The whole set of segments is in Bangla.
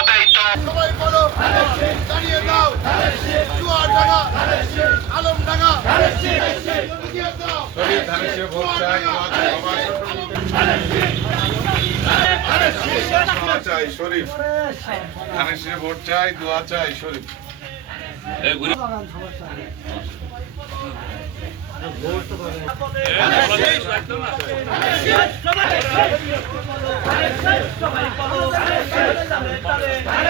যাবেই তো সবাই বলো দাঁড়িয়ে দাও। চুয়াডাঙ্গা আলমডাঙ্গা দাঁড়িয়ে দাও শরীর ধানের ভোট চাই দোয়া চাই বাবা দোয়া চাই শরীফ ধানের ভোট চাই দোয়া চাই শরীফ শরীফ ধানের শীষে ভোট চাই দোয়া চাই দে দে দে দে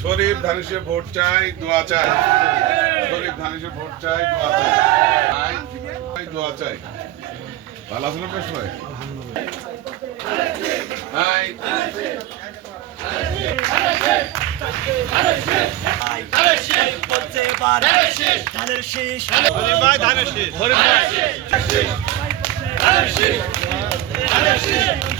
শরীফ ধানেশে ভোট চাই দোয়া চাই। শরীফ ধানেশে ভোট চাই দোয়া চাই। দোয়া চাই। ভালো আছেন আপনার সবাই? করছে এবার ধানের শীষ। শরীফ ধানেশে